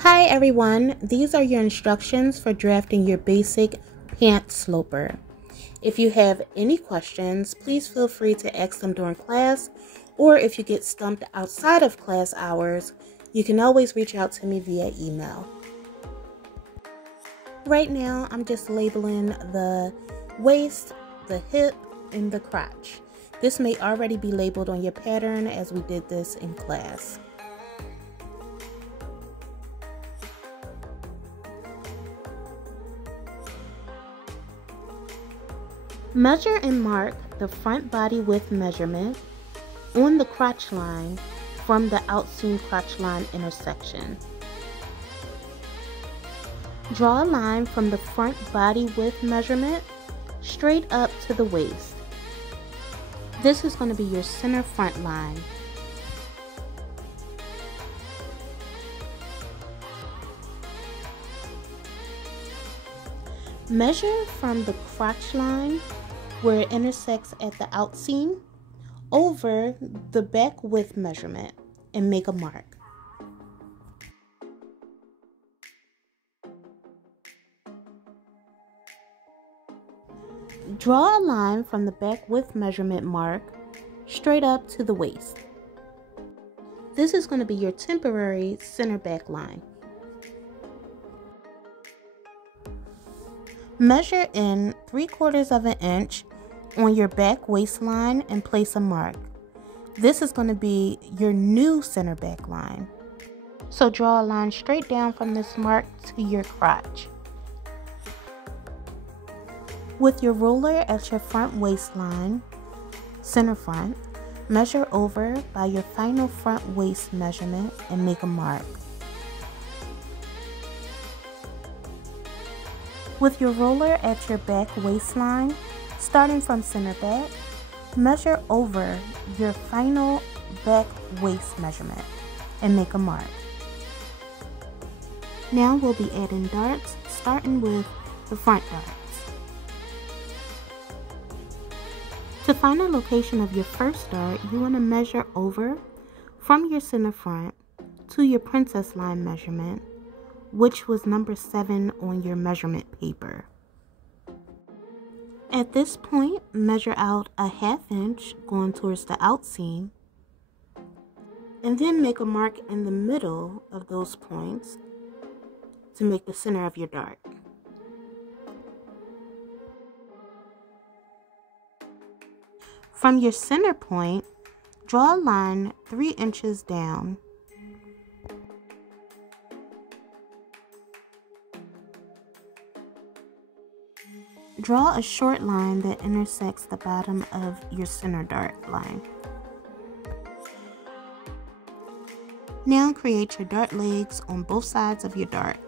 Hi everyone, these are your instructions for drafting your basic pant sloper. If you have any questions, please feel free to ask them during class, or if you get stumped outside of class hours, you can always reach out to me via email. Right now, I'm just labeling the waist, the hip, and the crotch. This may already be labeled on your pattern as we did this in class. Measure and mark the front body width measurement on the crotch line from the outseam crotch line intersection. Draw a line from the front body width measurement straight up to the waist. This is going to be your center front line. Measure from the crotch line where it intersects at the outseam over the back width measurement and make a mark. Draw a line from the back width measurement mark straight up to the waist. This is going to be your temporary center back line. Measure in 3/4 of an inch on your back waistline and place a mark. This is going to be your new center back line. So draw a line straight down from this mark to your crotch. With your ruler at your front waistline, center front, measure over by your final front waist measurement and make a mark. With your ruler at your back waistline, starting from center back, measure over your final back waist measurement and make a mark. Now we'll be adding darts, starting with the front darts. To find the location of your first dart, you want to measure over from your center front to your princess line measurement, which was number 7 on your measurement paper. At this point, measure out a 1/2 inch going towards the outseam, and then make a mark in the middle of those points to make the center of your dart. From your center point, draw a line 3 inches down. Draw a short line that intersects the bottom of your center dart line. Now create your dart legs on both sides of your dart.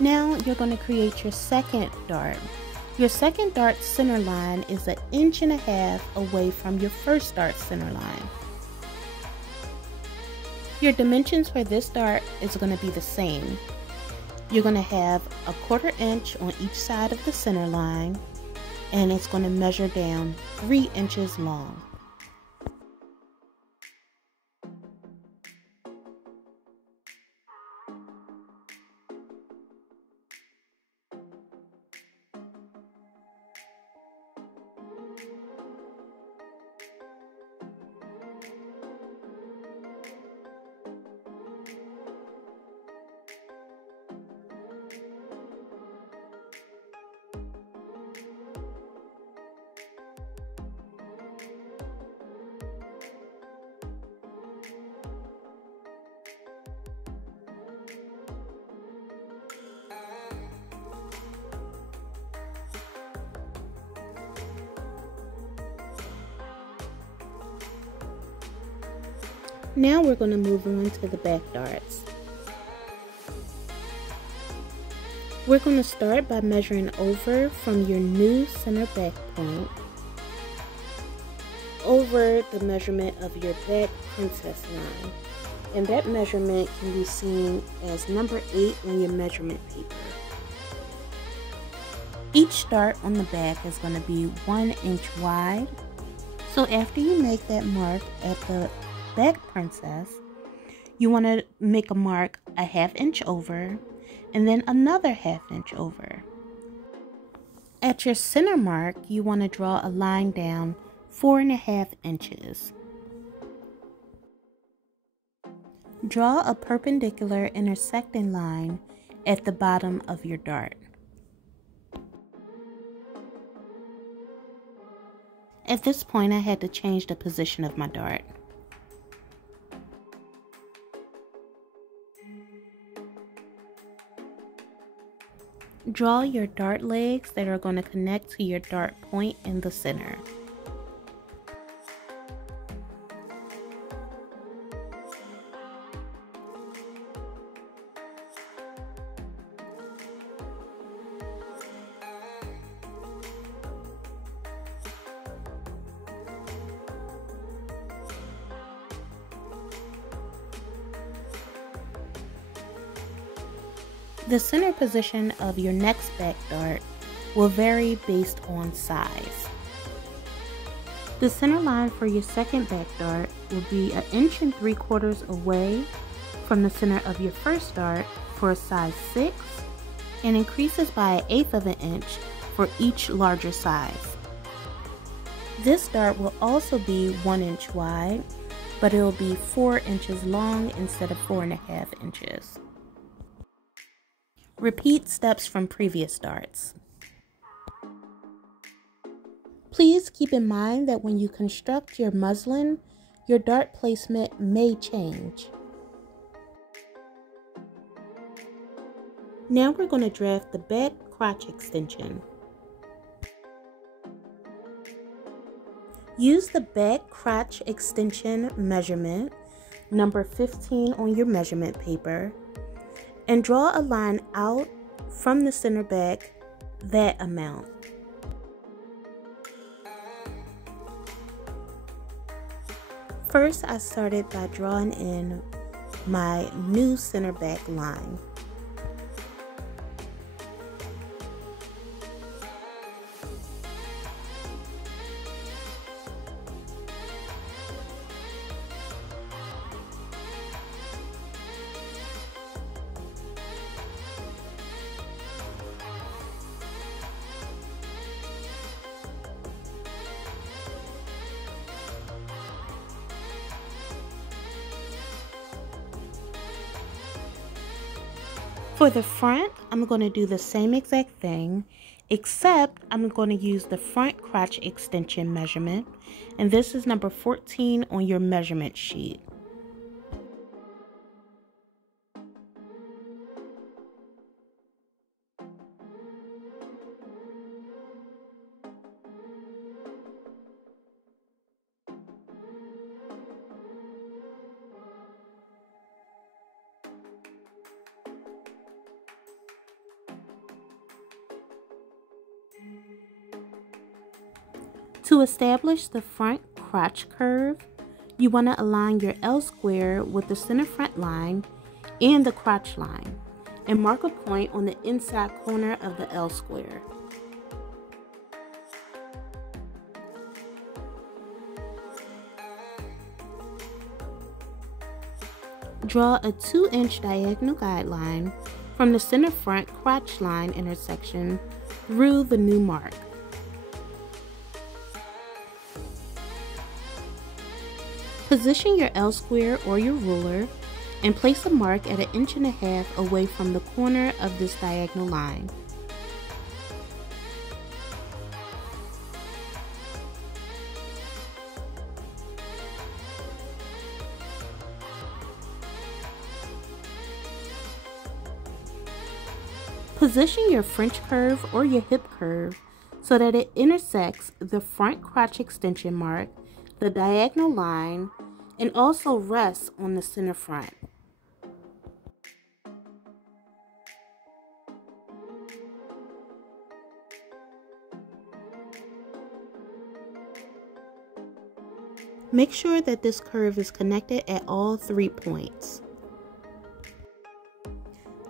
Now you're going to create your second dart. Your second dart center line is 1.5 inches away from your first dart center line. Your dimensions for this dart is going to be the same. You're going to have 1/4 inch on each side of the center line, and it's going to measure down 3 inches long. Now we're going to move on to the back darts. We're going to start by measuring over from your new center back point over the measurement of your back princess line. And that measurement can be seen as number 8 on your measurement paper. Each dart on the back is going to be 1 inch wide. So after you make that mark at the back princess, you want to make a mark a 1/2 inch over and then another 1/2 inch over. At your center mark, you want to draw a line down 4.5 inches. Draw a perpendicular intersecting line at the bottom of your dart. At this point, I had to change the position of my dart. Draw your dart legs that are going to connect to your dart point in the center. The center position of your next back dart will vary based on size. The center line for your second back dart will be 1.75 inches away from the center of your first dart for a size 6 and increases by 1/8 of an inch for each larger size. This dart will also be 1 inch wide, but it will be 4 inches long instead of 4.5 inches. Repeat steps from previous darts. Please keep in mind that when you construct your muslin, your dart placement may change. Now we're going to draft the back crotch extension. Use the back crotch extension measurement, number 15 on your measurement paper, and draw a line out from the center back that amount. First, I started by drawing in my new center back line. For the front, I'm going to do the same exact thing, except I'm going to use the front crotch extension measurement, and this is number 14 on your measurement sheet. To establish the front crotch curve, you want to align your L square with the center front line and the crotch line, and mark a point on the inside corner of the L square. Draw a 2-inch diagonal guideline from the center front crotch line intersection through the new mark. Position your L square or your ruler and place a mark at 1.5 inches away from the corner of this diagonal line. Position your French curve or your hip curve so that it intersects the front crotch extension mark, the diagonal line, and also rests on the center front. Make sure that this curve is connected at all 3 points.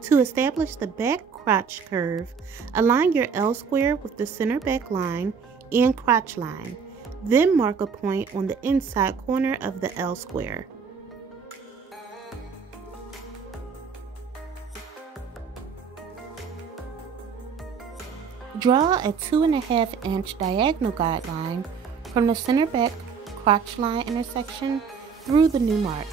To establish the back crotch curve, align your L square with the center back line and crotch line. Then mark a point on the inside corner of the L square. Draw a 2.5 inch diagonal guideline from the center back crotch line intersection through the new mark.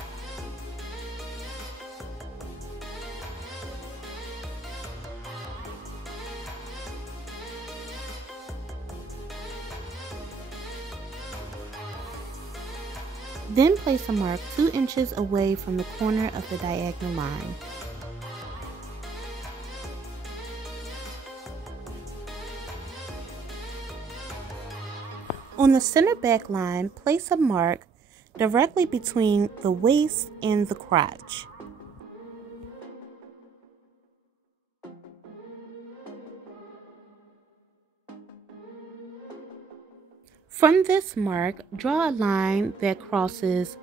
Then place a mark 2 inches away from the corner of the diagonal line. On the center back line, place a mark directly between the waist and the crotch. From this mark, draw a line that crosses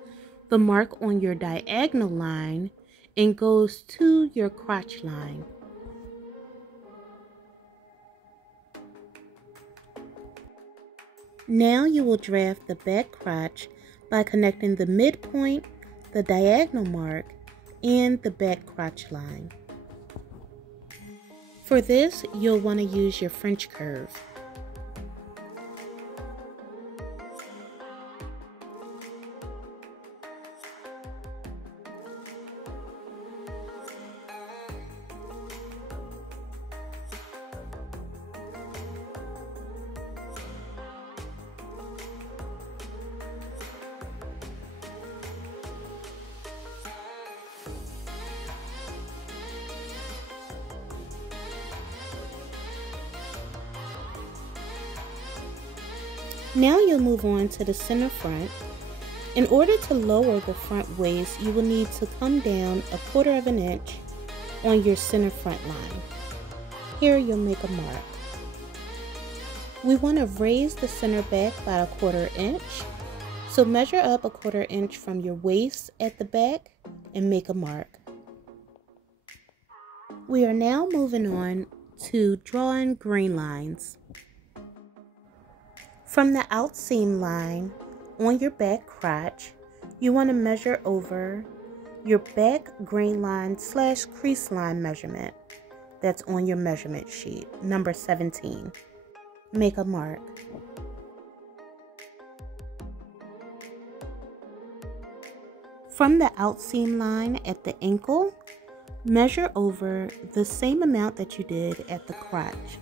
the mark on your diagonal line and goes to your crotch line. Now you will draft the back crotch by connecting the midpoint, the diagonal mark, and the back crotch line. For this, you'll want to use your French curve. Now you'll move on to the center front. In order to lower the front waist, you will need to come down 1/4 inch on your center front line. Here you'll make a mark. We want to raise the center back by 1/4 inch, so measure up 1/4 inch from your waist at the back and make a mark. We are now moving on to drawing grain lines. From the outseam line on your back crotch, you want to measure over your back grain line / crease line measurement that's on your measurement sheet, number 17. Make a mark. From the outseam line at the ankle, measure over the same amount that you did at the crotch.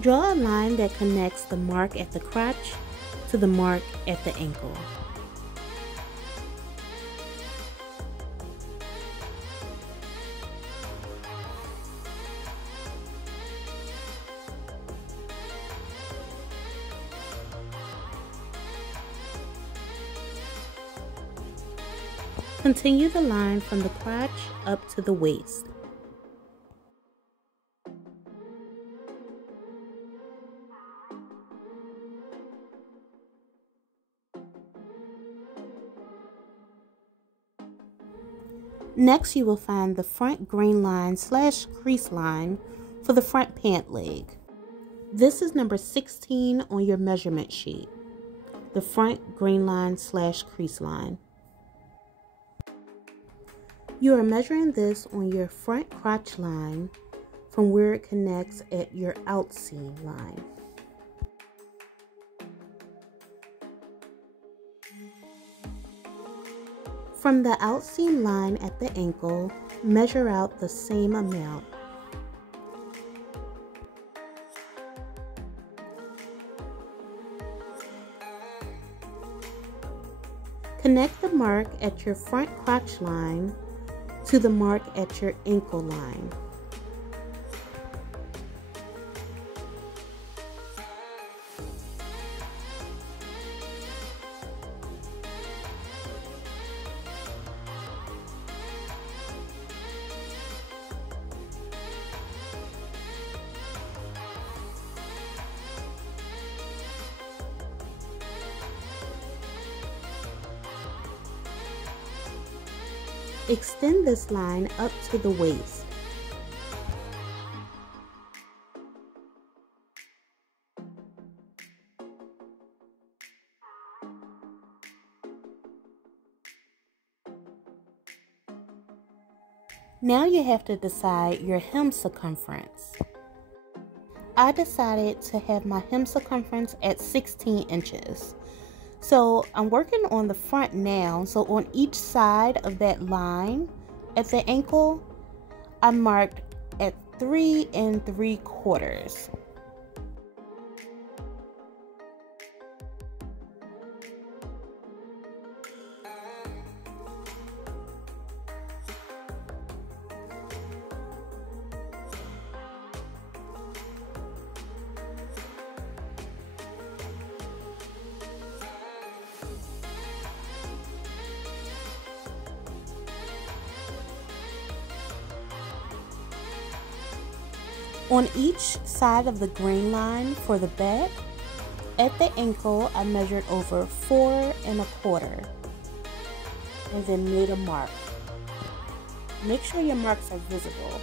Draw a line that connects the mark at the crotch to the mark at the ankle. Continue the line from the crotch up to the waist. Next, you will find the front grain line / crease line for the front pant leg. This is number 16 on your measurement sheet, the front grain line / crease line. You are measuring this on your front crotch line from where it connects at your outseam line. From the outseam line at the ankle, measure out the same amount. Connect the mark at your front crotch line to the mark at your ankle line. Extend this line up to the waist. Now you have to decide your hem circumference. I decided to have my hem circumference at 16 inches. So I'm working on the front now. So on each side of that line at the ankle, I marked at 3 3/4. On each side of the grain line for the back, at the ankle, I measured over 4 1/4 and then made a mark. Make sure your marks are visible.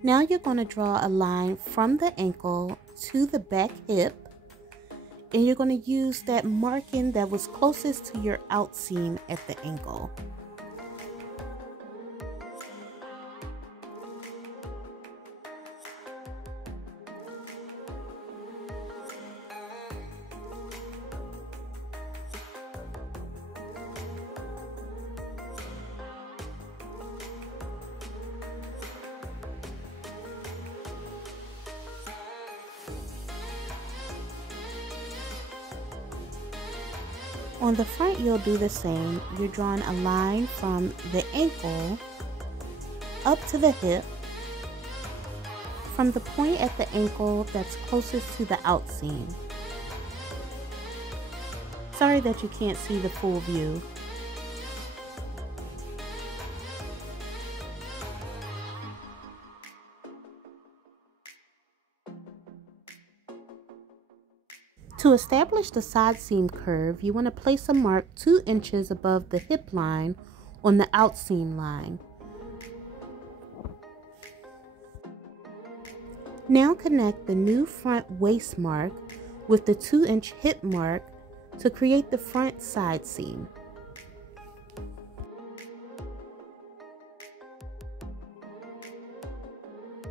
Now you're going to draw a line from the ankle to the back hip, and you're going to use that marking that was closest to your outseam at the ankle. On the front, you'll do the same. You're drawing a line from the ankle up to the hip, from the point at the ankle that's closest to the outseam. Sorry that you can't see the full view. To establish the side seam curve, you want to place a mark 2 inches above the hip line on the outseam line. Now connect the new front waist mark with the 2-inch hip mark to create the front side seam.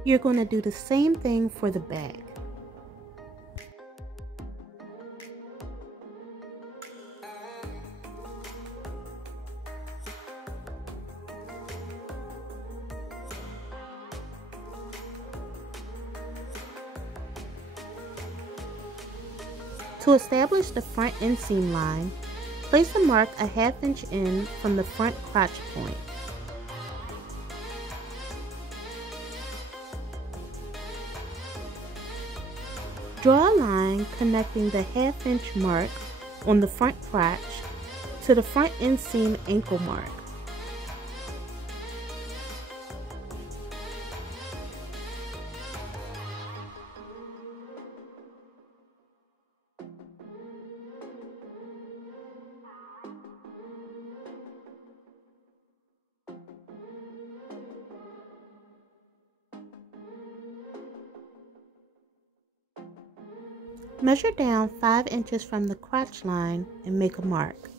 You're going to do the same thing for the back. To establish the front inseam line, place a mark a 1/2 inch in from the front crotch point. Draw a line connecting the 1/2 inch mark on the front crotch to the front inseam ankle mark. Measure down 5 inches from the crotch line and make a mark.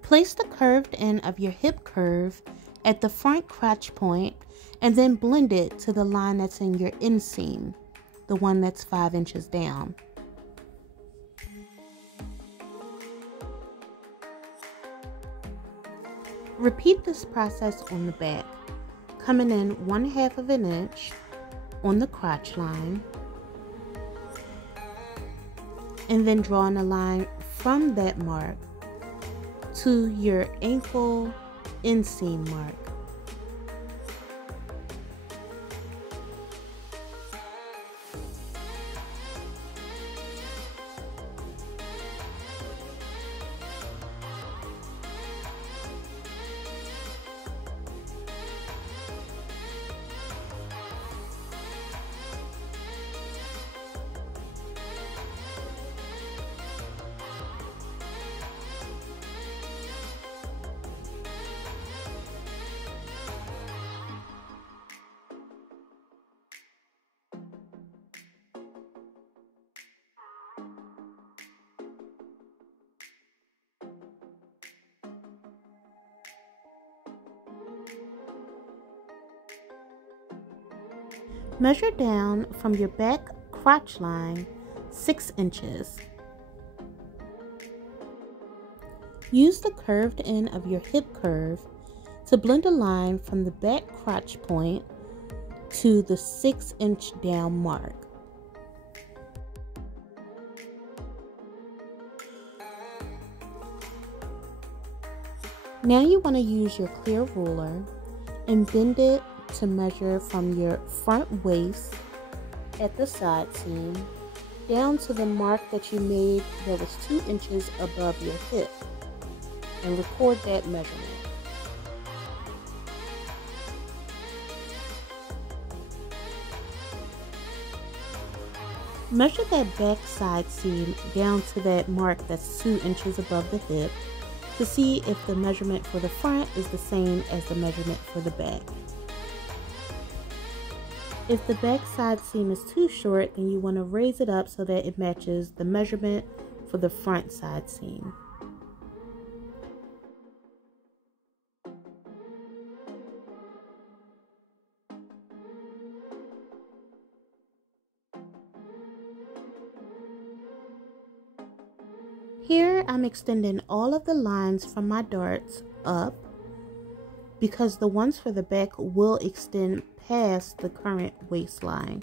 Place the curved end of your hip curve at the front crotch point and then blend it to the line that's in your inseam, the one that's 5 inches down. Repeat this process on the back. coming in 1/2 of an inch on the crotch line, and then drawing a line from that mark to your ankle inseam mark. Measure down from your back crotch line 6 inches. Use the curved end of your hip curve to blend a line from the back crotch point to the 6-inch down mark. Now you want to use your clear ruler and bend it to measure from your front waist at the side seam down to the mark that you made that was 2 inches above your hip, and record that measurement. Measure that back side seam down to that mark that's 2 inches above the hip to see if the measurement for the front is the same as the measurement for the back. If the back side seam is too short, then you want to raise it up so that it matches the measurement for the front side seam. Here I'm extending all of the lines from my darts up because the ones for the back will extend past the current waistline.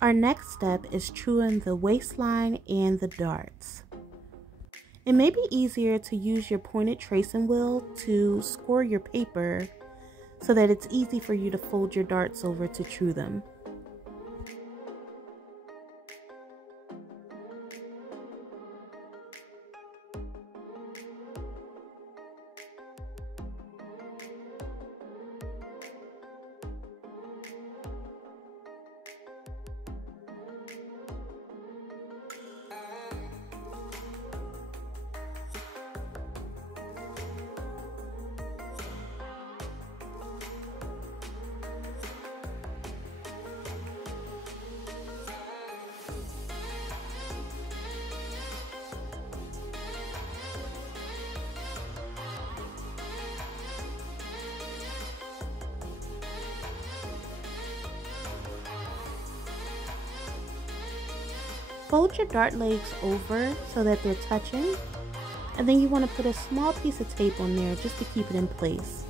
Our next step is truing the waistline and the darts. It may be easier to use your pointed tracing wheel to score your paper so that it's easy for you to fold your darts over to true them. Fold your dart legs over so that they're touching, and then you want to put a small piece of tape on there just to keep it in place.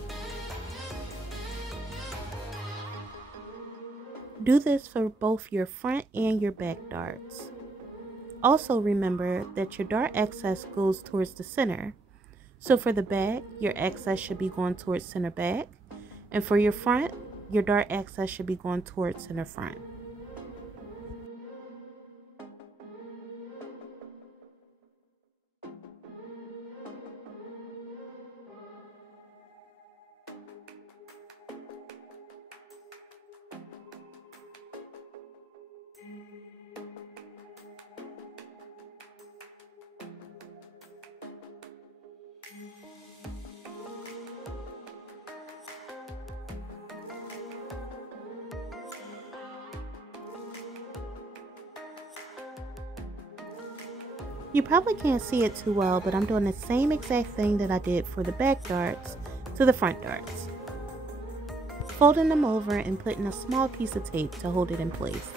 Do this for both your front and your back darts. Also remember that your dart excess goes towards the center. So for the back, your excess should be going towards center back. And for your front, your dart excess should be going towards center front. You probably can't see it too well, but I'm doing the same exact thing that I did for the back darts to the front darts. Folding them over and putting a small piece of tape to hold it in place.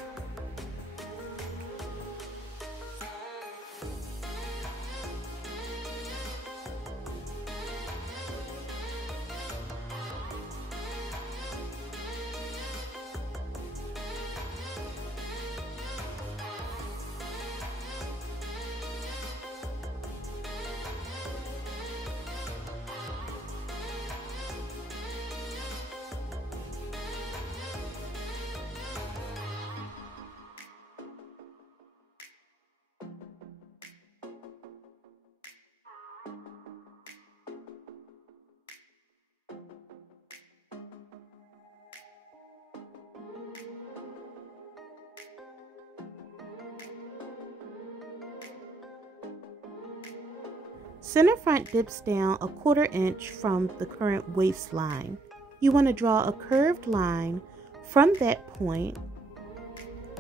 Center front dips down a 1/4 inch from the current waistline. You want to draw a curved line from that point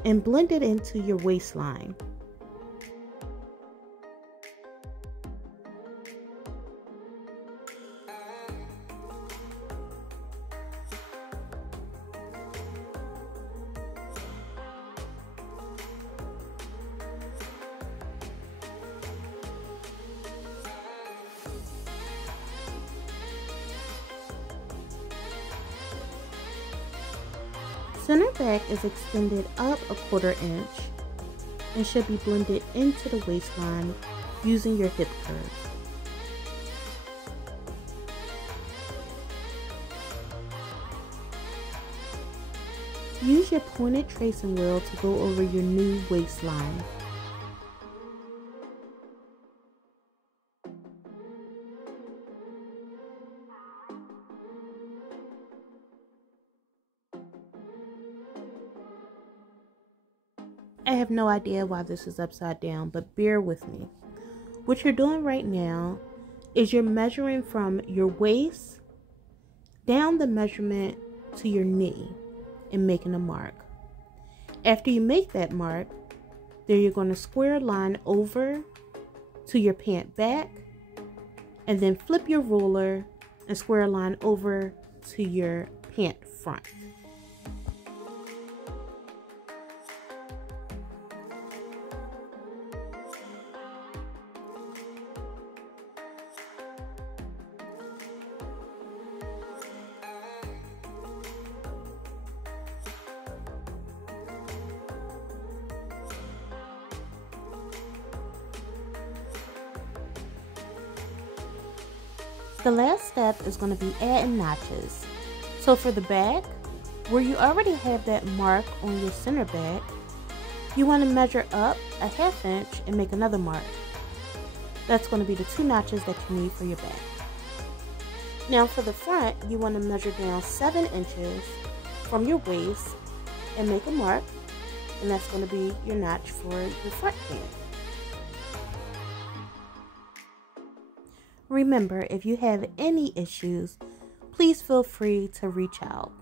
and blend it into your waistline. Center back is extended up a 1/4 inch and should be blended into the waistline using your hip curve. Use your pointed tracing wheel to go over your new waistline. I have no idea why this is upside down, but bear with me. What you're doing right now is you're measuring from your waist down the measurement to your knee and making a mark. After you make that mark, then you're going to square line over to your pant back and then flip your ruler and square line over to your pant front. The last step is going to be adding notches. So for the back, where you already have that mark on your center back, you want to measure up a 1/2 inch and make another mark. That's going to be the 2 notches that you need for your back. Now for the front, you want to measure down 7 inches from your waist and make a mark, and that's going to be your notch for your front pant. Remember, if you have any issues, please feel free to reach out.